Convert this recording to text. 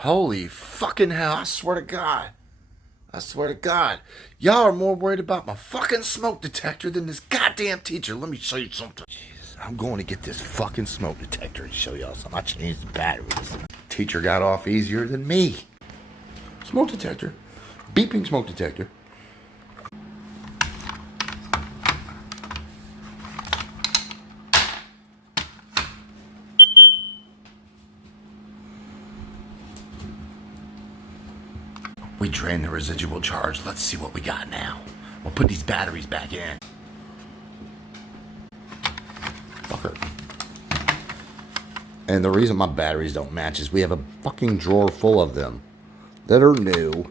Holy fucking hell, I swear to God. I swear to God. Y'all are more worried about my fucking smoke detector than this goddamn teacher. Let me show you something. Jesus, I'm going to get this fucking smoke detector and show y'all something. I changed the batteries. Teacher got off easier than me. Smoke detector. Beeping smoke detector. We drained the residual charge. Let's see what we got now. We'll put these batteries back in. Fucker. And the reason my batteries don't match is we have a fucking drawer full of them that are new.